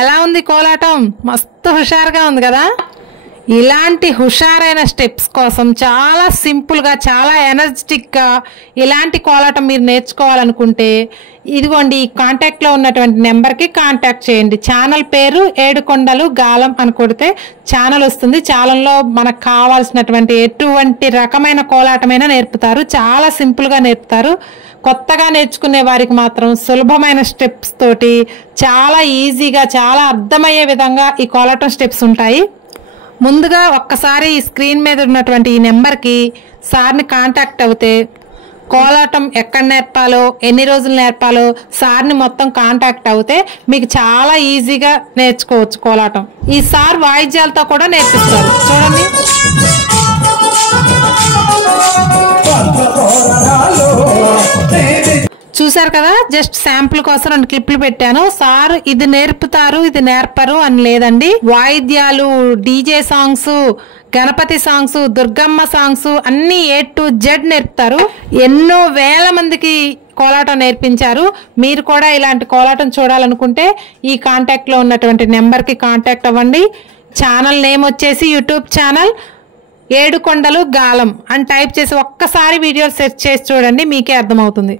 ఎలా ఉంది కోలాటం? మస్తు హుషారుగా ఉంది కదా. ఇలాంటి హుషారైన స్టెప్స్ కోసం చాలా సింపుల్గా, చాలా ఎనర్జెటిక్గా ఇలాంటి కోలాటం మీరు నేర్చుకోవాలనుకుంటే ఇదిగోండి, ఈ కాంటాక్ట్లో ఉన్నటువంటి నెంబర్కి కాంటాక్ట్ చేయండి. ఛానల్ పేరు ఏడుకొండలు గాలం అని కొడితే ఛానల్ వస్తుంది. ఛానల్లో మనకు కావాల్సినటువంటి ఎటువంటి రకమైన కోలాటమైనా నేర్పుతారు. చాలా సింపుల్గా నేర్పుతారు. కొత్తగా నేర్చుకునే వారికి మాత్రం సులభమైన స్టెప్స్ తోటి చాలా ఈజీగా, చాలా అర్థమయ్యే విధంగా ఈ కోలాటం స్టెప్స్ ఉంటాయి. ముందుగా ఒక్కసారి ఈ స్క్రీన్ మీద ఉన్నటువంటి ఈ నెంబర్కి సార్ని కాంటాక్ట్ అవుతే కోలాటం ఎక్కడ నేర్పాలో, ఎన్ని రోజులు నేర్పాలో సార్ని మొత్తం కాంటాక్ట్ అవుతే మీకు చాలా ఈజీగా నేర్చుకోవచ్చు కోలాటం. ఈ సార్ వాయిద్యాలతో కూడా నేర్పిస్తారు. చూడండి, చూసారు కదా. జస్ట్ శాంపుల్ కోసం 2 క్లిప్లు పెట్టాను. సార్ ఇది నేర్పుతారు, ఇది నేర్పరు అని లేదండి. వాయిద్యాలు, DJ songs, Ganapati songs, Durgamma songs అన్ని A to Z నేర్పుతారు. ఎన్నో వేల మందికి కోలాటం నేర్పించారు. మీరు కూడా ఇలాంటి కోలాటం చూడాలనుకుంటే ఈ కాంటాక్ట్లో ఉన్నటువంటి నెంబర్కి కాంటాక్ట్ అవ్వండి. ఛానల్ నేమ్ వచ్చేసి యూట్యూబ్ ఛానల్ ఏడుకొండలు గాలం అని టైప్ చేసి ఒక్కసారి వీడియో సెర్చ్ చేసి చూడండి, మీకే అర్థమవుతుంది.